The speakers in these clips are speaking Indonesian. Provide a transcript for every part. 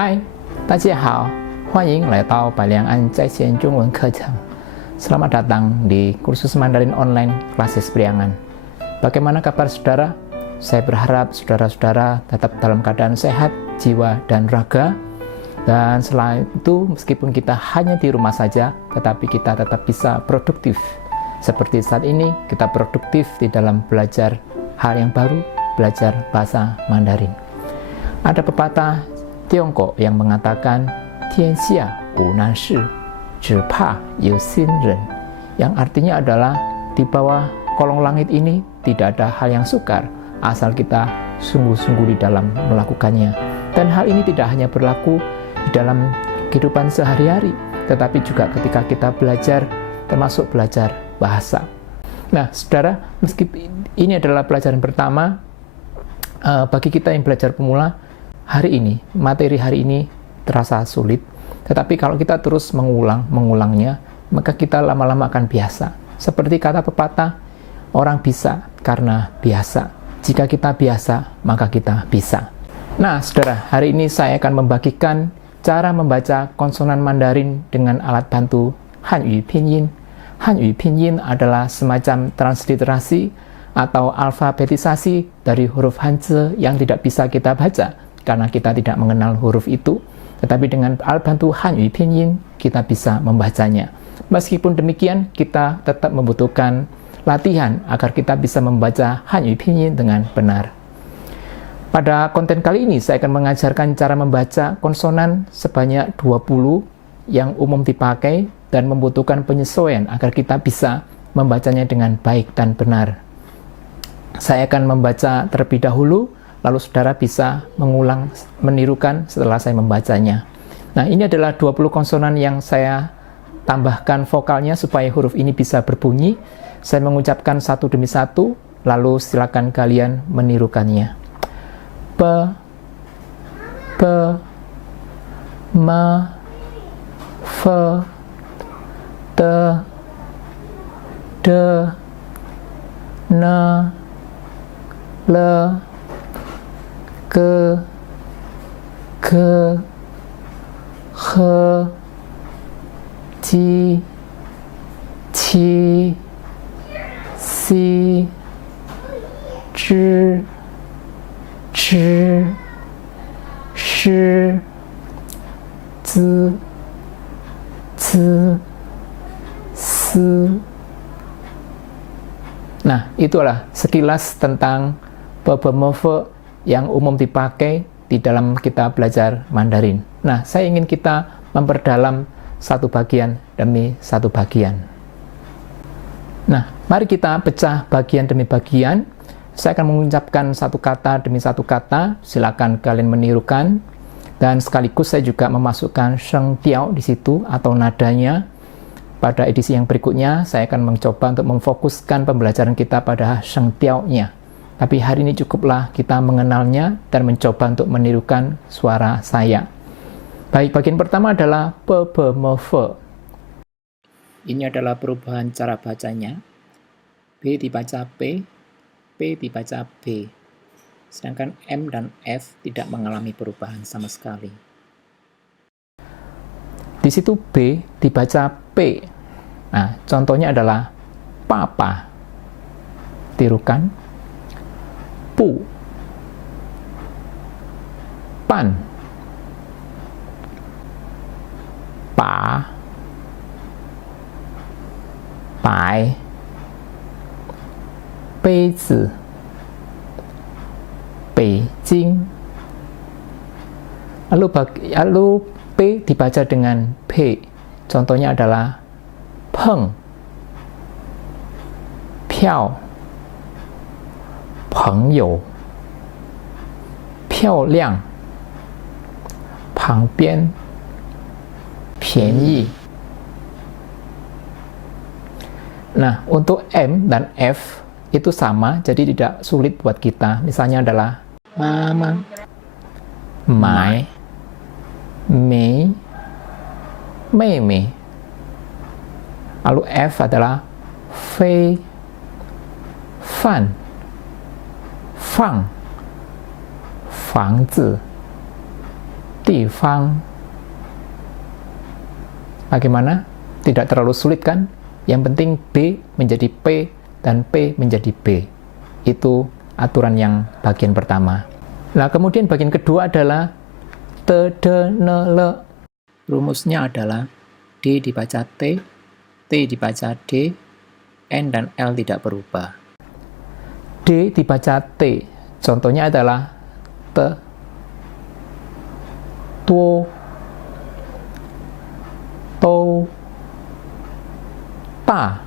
嗨，大家好，欢迎来到百良安在线中文课程。Selamat datang di kursus Mandarin online Klasis Priangan. Bagaimana kabar saudara? Saya berharap saudara-saudara tetap dalam keadaan sehat, jiwa, dan raga. Dan selain itu, meskipun kita hanya di rumah saja, tetapi kita tetap bisa produktif. Seperti saat ini, kita produktif di dalam belajar hal yang baru, belajar bahasa Mandarin. Ada pepatah Tiongkok yang mengatakan Tianxia wu nan shi, zhi pa you xin ren, yang artinya adalah di bawah kolong langit ini tidak ada hal yang sukar asal kita sungguh-sungguh di dalam melakukannya. Dan hal ini tidak hanya berlaku di dalam kehidupan sehari-hari, tetapi juga ketika kita belajar, termasuk belajar bahasa. Nah, saudara, meskipun ini adalah pelajaran pertama bagi kita yang belajar pemula, hari ini, materi hari ini terasa sulit, tetapi kalau kita terus mengulangnya, maka kita lama-lama akan biasa. Seperti kata pepatah, orang bisa karena biasa. Jika kita biasa, maka kita bisa. Nah, saudara, hari ini saya akan membagikan cara membaca konsonan Mandarin dengan alat bantu Hanyu Pinyin. Hanyu Pinyin adalah semacam transliterasi atau alfabetisasi dari huruf Hanzi yang tidak bisa kita baca karena kita tidak mengenal huruf itu, tetapi dengan alat bantu Hanyu Pinyin kita bisa membacanya. Meskipun demikian, kita tetap membutuhkan latihan agar kita bisa membaca Hanyu Pinyin dengan benar. Pada konten kali ini saya akan mengajarkan cara membaca konsonan sebanyak 20 yang umum dipakai dan membutuhkan penyesuaian agar kita bisa membacanya dengan baik dan benar. Saya akan membaca terlebih dahulu, lalu saudara bisa menirukan setelah saya membacanya. Nah, ini adalah 20 konsonan yang saya tambahkan vokalnya supaya huruf ini bisa berbunyi. Saya mengucapkan satu demi satu, lalu silakan kalian menirukannya. P, P, M, F, T, D, N, L, G, K, H, J, Q, C, Z, Ch, Sh, Z, C, S. Nah, itulah sekilas tentang beberapa yang umum dipakai di dalam kita belajar Mandarin. Nah, saya ingin kita memperdalam satu bagian demi satu bagian. Nah, mari kita pecah bagian demi bagian. Saya akan mengucapkan satu kata demi satu kata, silakan kalian menirukan. Dan sekaligus saya juga memasukkan sheng tiao di situ atau nadanya. Pada edisi yang berikutnya, saya akan mencoba untuk memfokuskan pembelajaran kita pada sheng tiao-nya. Tapi hari ini cukuplah kita mengenalnya dan mencoba untuk menirukan suara saya. Baik, bagian pertama adalah pe. Ini adalah perubahan cara bacanya. B dibaca P dibaca B. Sedangkan M dan F tidak mengalami perubahan sama sekali. Di situ B dibaca P. Nah, contohnya adalah papa. Tirukan. Pu, pan, pa, bai, beizi, Beijing. Lalu P dibaca dengan P. Contohnya adalah peng, piao, 朋友 漂亮 旁边 便宜. Nah, untuk M dan F itu sama, jadi tidak sulit buat kita. Misalnya adalah mama, mai, mei, mei. Lalu F adalah fei, fan, fang, 房子地方. Bagaimana? Tidak terlalu sulit kan? Yang penting B menjadi P dan P menjadi B. Itu aturan yang bagian pertama. Nah, kemudian bagian kedua adalah T, D, N, L. Rumusnya adalah D dibaca T, T dibaca D, N dan L tidak berubah. D dibaca T. Contohnya adalah T, tuo, to, ta,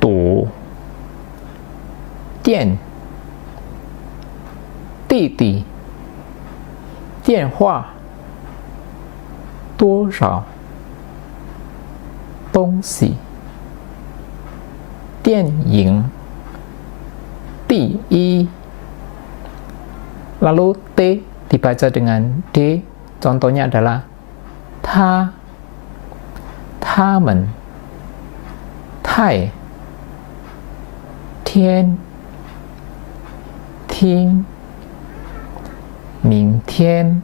du, dian, 弟弟，电话，多少，东西，电影，第一. Lalu T dibaca dengan D, contohnya adalah他们太天听明天.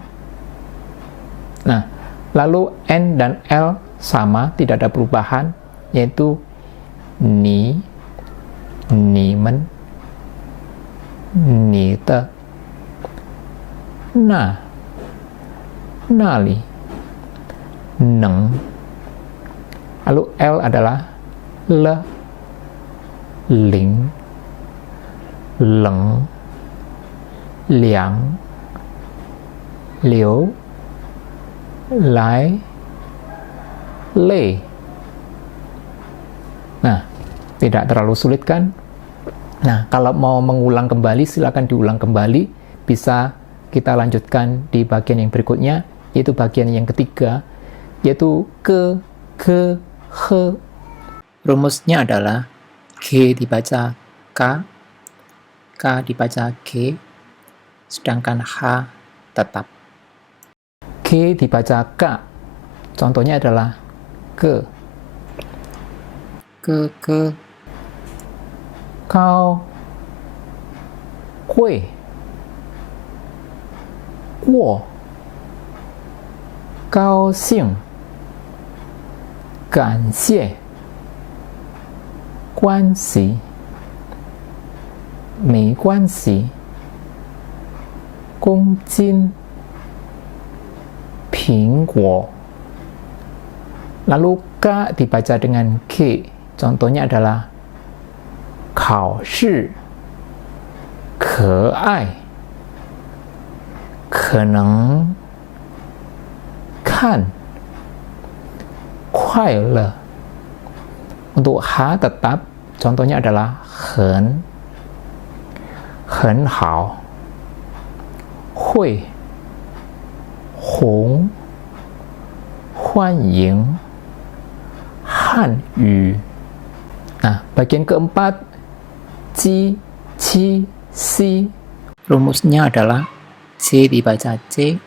Nah, lalu N dan L sama, tidak ada perubahan, yaitu你们你的那里能. Lalu L adalah le, ling, leng, liang, liu, lai, le. Nah, tidak terlalu sulit kan? Nah, kalau mau mengulang kembali, silakan diulang kembali. Bisa kita lanjutkan di bagian yang berikutnya, yaitu bagian yang ketiga, yaitu ke, he. Rumusnya adalah G dibaca K, K dibaca G, sedangkan H tetap. G dibaca K, contohnya adalah ke, kau, hui, wo, 高兴，感谢，关系，没关系，公斤，苹果. Lalu K dibaca dengan K, contohnya adalah 考试，可爱，可能，看, 快乐. Untuk H tetap, contohnya adalah 很好, 会, 红, 欢迎, 汉语. Nah, bagian keempat, J, Qi, Si. Rumusnya adalah C dibaca C,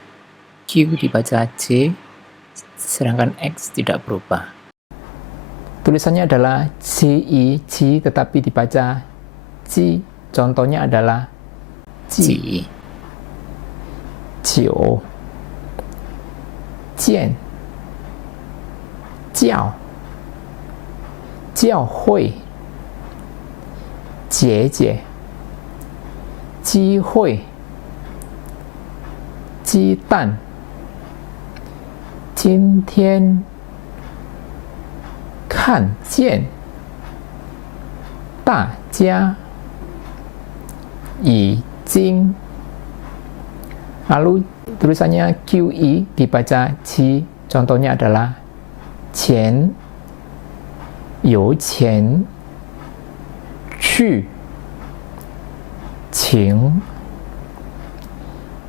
Q dibaca C, sedangkan X tidak berubah. Tulisannya adalah CI, Ci, tetapi dibaca Ci. Contohnya adalah Ji, Jiu, Jian, Jiao, Jiaohui, Jie, 机会, 鸡蛋, 今天, 看见, 大家, 已经. Lalu tulisannya QI dibaca Qi, contohnya adalah 钱, 有钱, 去, 请,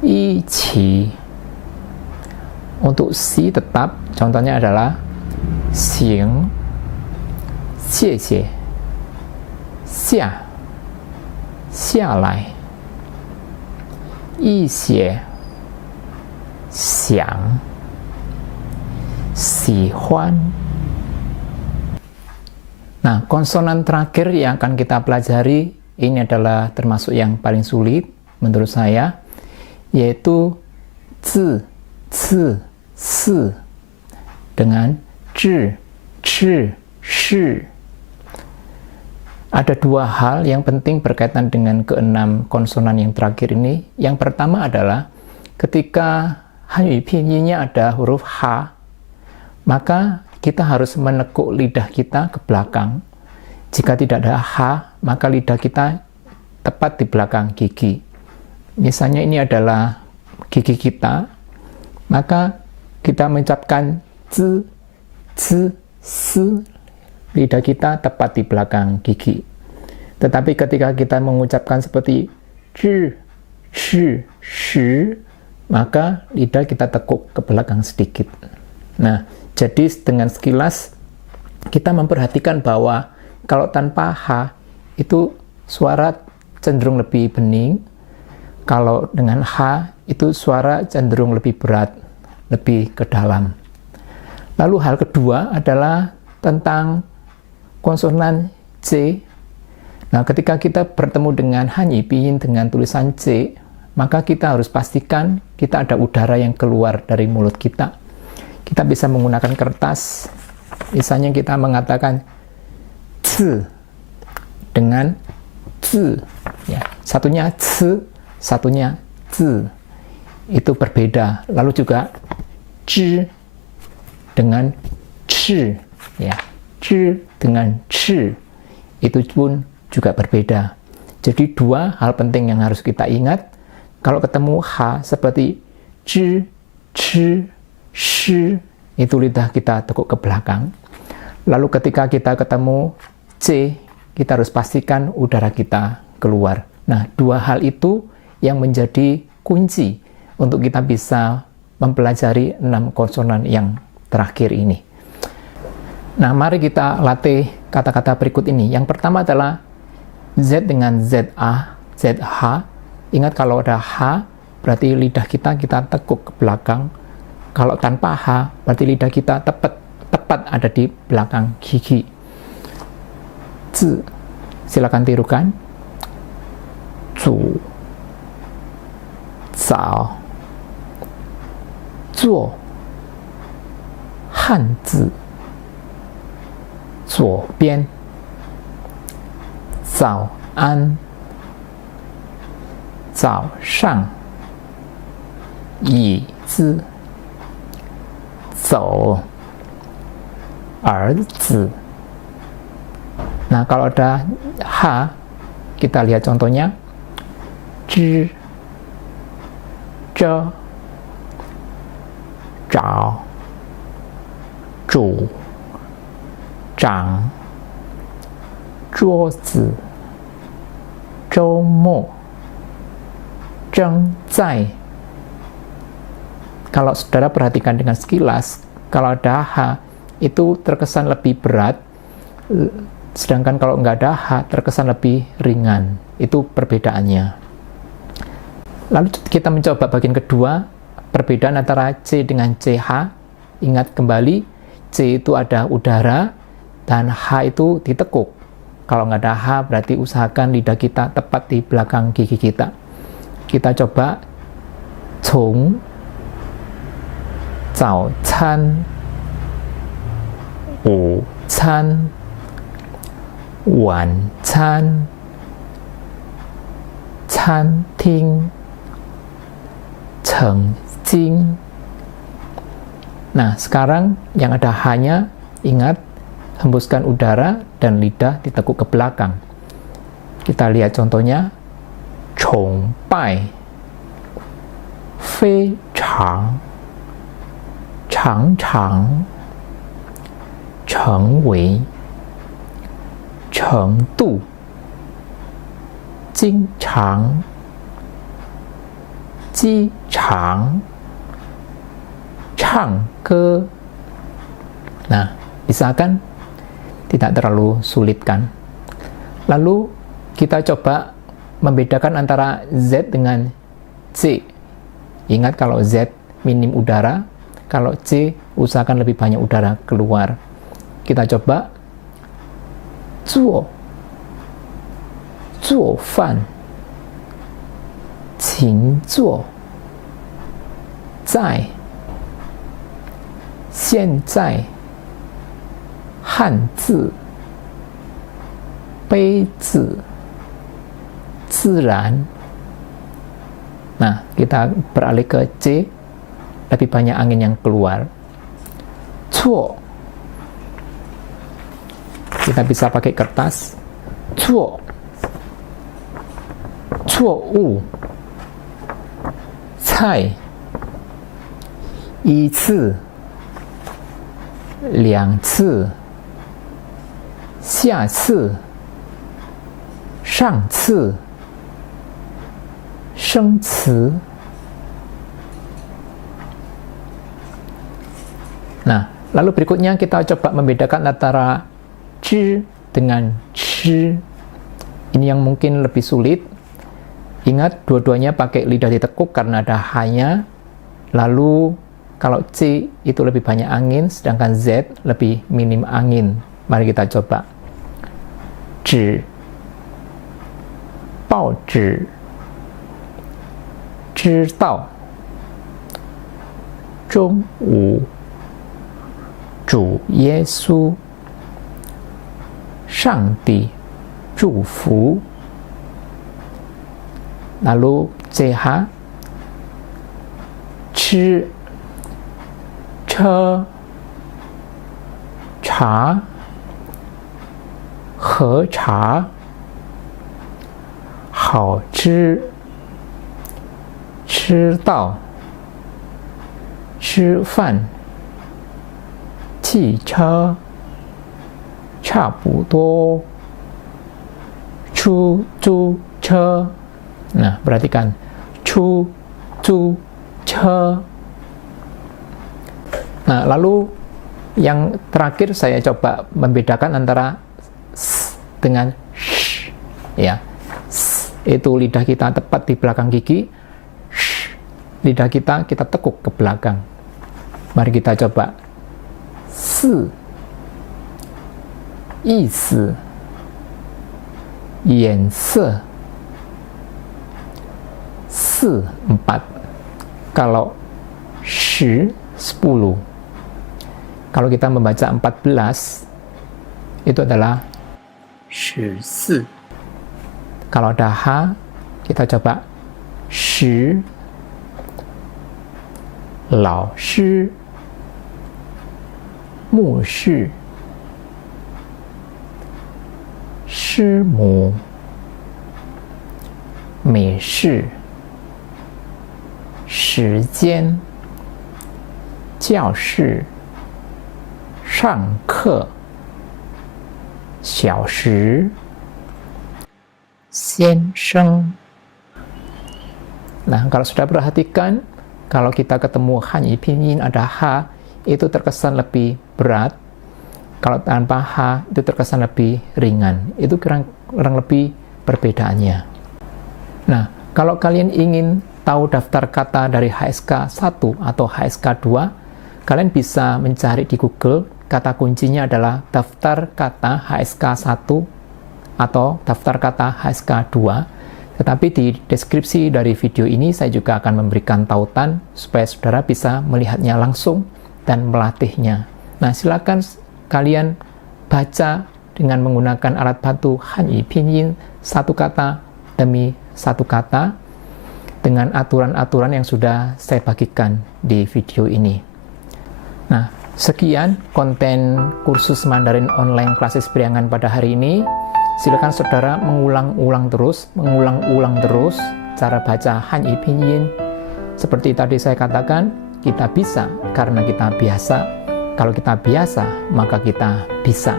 一起. Untuk Si tetap, contohnya adalah 行, 谢谢, 下来, 一写, 想, 喜欢. Nah, konsonan terakhir yang akan kita pelajari, ini adalah termasuk yang paling sulit menurut saya, yaitu zi, ci, si, dengan zhi, chi, shi. Ada dua hal yang penting berkaitan dengan keenam konsonan yang terakhir ini. Yang pertama adalah ketika Hanyu pinyin-nya ada huruf H, maka kita harus menekuk lidah kita ke belakang. Jika tidak ada H, maka lidah kita tepat di belakang gigi. Misalnya ini adalah gigi kita, maka kita mengucapkan z, c, s, lidah kita tepat di belakang gigi. Tetapi ketika kita mengucapkan seperti zhi, shi, shi, maka lidah kita tekuk ke belakang sedikit. Nah, jadi dengan sekilas kita memperhatikan bahwa kalau tanpa H itu suara cenderung lebih bening, kalau dengan H itu suara cenderung lebih berat, lebih ke dalam. Lalu hal kedua adalah tentang konsonan C. Nah, ketika kita bertemu dengan Hanyu pinyin dengan tulisan C, maka kita harus pastikan kita ada udara yang keluar dari mulut kita. Kita bisa menggunakan kertas, misalnya kita mengatakan c dengan z, ya. Satunya c, satunya z, itu berbeda. Lalu juga zhi dengan chi, ya, zhi dengan chi, itu pun juga berbeda. Jadi dua hal penting yang harus kita ingat. Kalau ketemu H seperti zhi, chi, shi, itu lidah kita tekuk ke belakang. Lalu ketika kita ketemu C, kita harus pastikan udara kita keluar. Nah, dua hal itu yang menjadi kunci untuk kita bisa mempelajari 6 konsonan yang terakhir ini. Nah, mari kita latih kata-kata berikut ini. Yang pertama adalah Z dengan ZA, ZH. Ingat kalau ada H, berarti lidah kita tekuk ke belakang. Kalau tanpa H, berarti lidah kita tepat ada di belakang gigi. Z, silakan tirukan. Zu, zao, zuo, hanzi, 左边，早安，早上，椅子，走，儿子。Nah, kalau ada H, kita lihat contohnya. zhi, zhe, zhao, zhu, 长，桌子，周末，正在。Kalau saudara perhatikan dengan sekilas, kalau ada H itu terkesan lebih berat, sedangkan kalau nggak ada H terkesan lebih ringan. Itu perbedaannya. Lalu kita mencoba bagian kedua, perbedaan antara C dengan CH. Ingat kembali, C itu ada udara, dan H itu ditekuk. Kalau nggak ada H, berarti usahakan lidah kita tepat di belakang gigi kita. Kita coba. Cong, zao can, wu can, wan can, can ting, cheng jing. Nah, sekarang yang ada H-nya, ingat, hembuskan udara dan lidah ditekuk ke belakang. Kita lihat contohnya. Chong bai, fei chang, chang chang, cheng wei, cheng du, jing chang, ji chang, chang ge. Nah, bisa kan? Tidak terlalu sulit kan? Lalu kita coba membedakan antara Z dengan C. Ingat kalau Z minim udara, kalau C usahakan lebih banyak udara keluar. Kita coba. Zuo, zuo fan, qing zuo, 在现在汉字杯子自然. Nah, kita beralih ke C, lebih banyak angin yang keluar. 错, kita bisa pakai kertas. 错误, 菜一次两次下次上次生词. Nah, lalu berikutnya kita coba membedakan antara zhi dengan chi. Ini yang mungkin lebih sulit. Ingat, dua-duanya pakai lidah ditekuk karena ada h-nya. Lalu kalau C itu lebih banyak angin, sedangkan Z lebih minim angin. Mari kita coba. 纸 报纸 知道 中午 主耶稣 上帝 祝福. Lalu CH 吃 车 茶 喝茶 好吃 吃到 吃饭 汽车 差不多 出租车. Nah, perhatikan 出租车. Nah, lalu yang terakhir saya coba membedakan antara s dengan sh. Ya, s itu lidah kita tepat di belakang gigi. Sh, lidah kita tekuk ke belakang. Mari kita coba. 四 意思 颜色 4 Kalau 10 10. Kalau kita membaca 14 itu adalah 14. Kalau ada H kita coba 10 老师 牧师 师母 美式 时间 教室 上课 小时 先生. Nah, kalau sudah perhatikan, kalau kita ketemu Hanyi Pinyin ada H, itu terkesan lebih berat. Kalau tanpa H, itu terkesan lebih ringan. Itu kurang lebih perbedaannya. Nah, kalau kalian ingin tahu daftar kata dari HSK 1 atau HSK 2, kalian bisa mencari di Google. Kata kuncinya adalah daftar kata HSK 1 atau daftar kata HSK 2. Tetapi di deskripsi dari video ini saya juga akan memberikan tautan supaya saudara bisa melihatnya langsung dan melatihnya. Nah, silakan kalian baca dengan menggunakan alat bantu Hanyi Pinyin satu kata demi satu kata dengan aturan-aturan yang sudah saya bagikan di video ini. Nah, sekian konten kursus Mandarin online Klasis Priangan pada hari ini. Silakan saudara mengulang-ulang terus cara baca Hanyi Pinyin. Seperti tadi saya katakan, kita bisa karena kita biasa. Kalau kita biasa, maka kita bisa.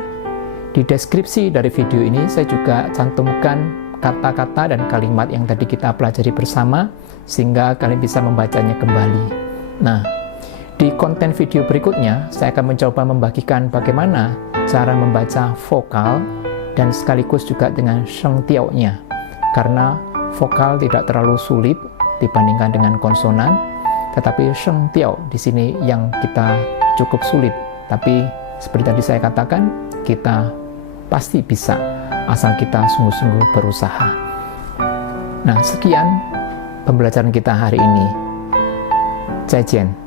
Di deskripsi dari video ini saya juga cantumkan kata-kata dan kalimat yang tadi kita pelajari bersama sehingga kalian bisa membacanya kembali. Nah, di konten video berikutnya saya akan mencoba membagikan bagaimana cara membaca vokal dan sekaligus juga dengan sheng tiao-nya. Karena vokal tidak terlalu sulit dibandingkan dengan konsonan, tetapi sheng tiao di sini yang kita cukup sulit. Tapi seperti tadi saya katakan, kita pasti bisa asal kita sungguh-sungguh berusaha. Nah, sekian pembelajaran kita hari ini. 再见。